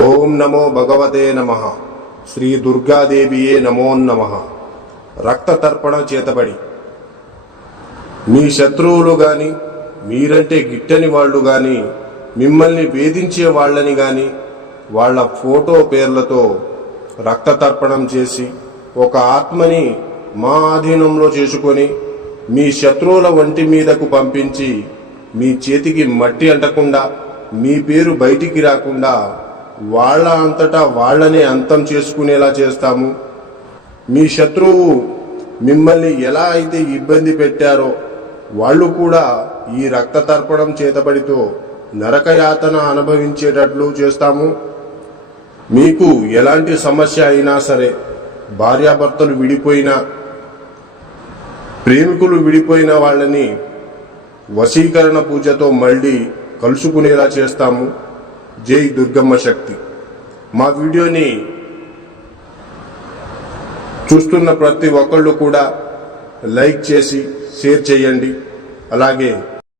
ఓం నమో భగవతే నమః. శ్రీ దుర్గాదేవియే నమో నమః. రక్త తర్పణ చేతబడి మీ శత్రువులు గాని, మీరంటే గిట్టని వాళ్ళు గాని, మిమ్మల్ని వేధించే వాళ్ళని గాని వాళ్ళ ఫోటో పేర్లతో రక్త తర్పణం చేసి ఒక ఆత్మని మా ఆధీనంలో చేసుకొని మీ శత్రువుల వంటి మీదకు పంపించి మీ చేతికి మట్టి అంటకుండా, మీ పేరు బయటికి రాకుండా వాళ్ళ అంతటా వాళ్ళనే అంతం చేసుకునేలా చేస్తాము. మీ శత్రువు మిమ్మల్ని ఎలా అయితే ఇబ్బంది పెట్టారో వాళ్ళు కూడా ఈ రక్త తర్పణం చేతబడితో నరకయాతన అనుభవించేటట్లు చేస్తాము. మీకు ఎలాంటి సమస్య అయినా సరే, భార్యాభర్తలు విడిపోయినా, ప్రేమికులు విడిపోయిన వాళ్ళని వశీకరణ పూజతో మళ్ళీ కలుసుకునేలా చేస్తాము. జై దుర్గమ్మ శక్తి. మా వీడియోని చూస్తున్న ప్రతి ఒక్కళ్ళు కూడా లైక్ చేసి షేర్ చేయండి. అలాగే